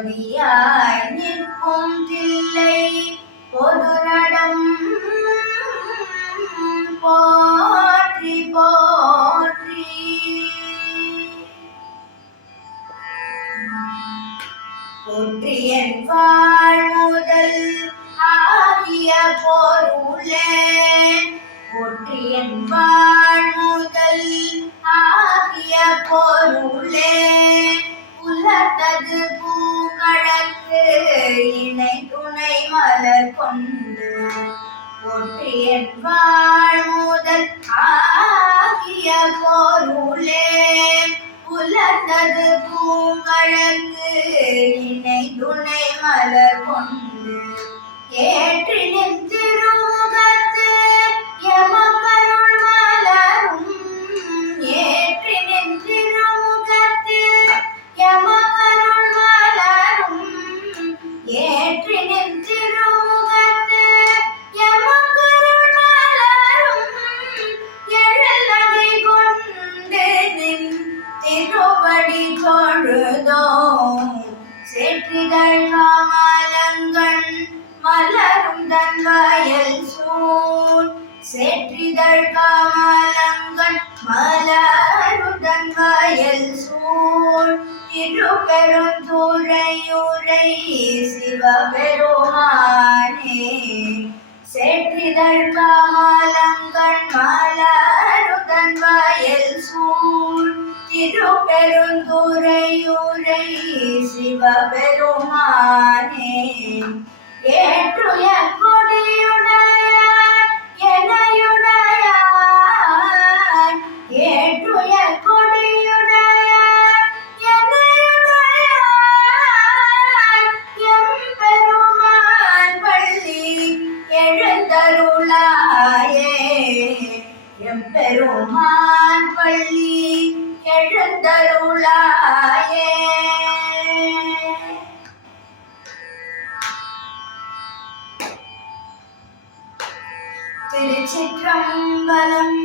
பொதியாய் நிற்கும் தில்லை பொதுநடம் போற்றி போற்றி. போற்றியன் வாழ்முதல் ஆகிய பொருளே போற்றியன் வாழ்முதல் ஆகிய பொருளே உலகது பூங்கழற்கு இணை துணை மலர் கொண்டு போற்றியன் வாழ்முதல் ஆகிய பொருளே உலகது பூங்கழற்கு இணை துணை மலர் கொண்டு ஏற்றி நின் திருமுகத்து எமக்கருள் மலரும் ஏற்றி நின் திருமுகத்து எமக்கருள் மலரும் ஏற்றி நின் திருமுகத்து எமக்கருள் மலரும் எழலடி கொண்டு நின் திருவடி தொழுதோம் சேற்றிதழ் காமலங்கண் மலரும் தன் வயல் சூழ் சேற்றிதழ் காமலங்கண் மலரும் தன் வயல் சூழ் திருப்பெருந்துறையுரை சிவபெருமானே சேற்றிதழ் காமலங்கண் மலரும் தன் வயல் சூழ் திருப்பெருந்துறையுரை சிவபெருமானே ஏற்றுய கொடியுடையார் எனையுடையார் ஏற்றுய கொடியுடையார் எனையுடையார் எம்பெருமான் பள்ளி எழுந்தருளாயே எம்பெருமான் பள்ளி எழுந்தருளாயே. திருச்சிற்றம்பலம்.